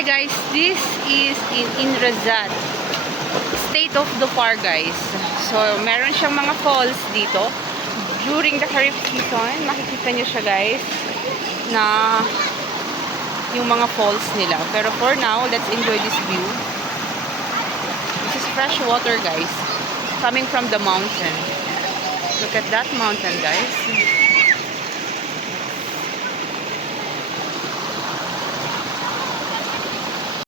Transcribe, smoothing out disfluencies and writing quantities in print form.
Hi guys, this is in Inrazat, state of Dhofar guys. So meron siyang mga falls dito. During the Kharif season, makikita nyo siya guys na yung mga falls nila. Pero for now, let's enjoy this view. This is fresh water guys, coming from the mountain. Look at that mountain guys.